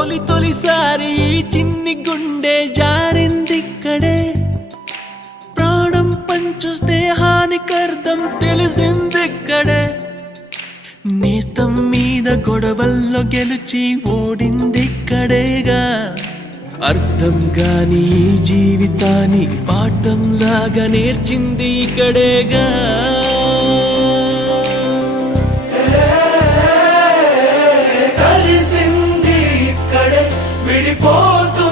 తొలిసారి చిన్ని గుండె జారిందిక్కడే, ప్రాణం పంచు స్నేహానికర్థం తెలిసిందిక్కడే, నేస్తం మీద గొడవల్లో గెలిచి ఓడిందిక్కడేగా, అర్థం కాని జీవితాన్ని పాఠంలాగా నేర్చింది ఇక్కడేగా. కలిసింది ఇక్కడే, విడిపోతూ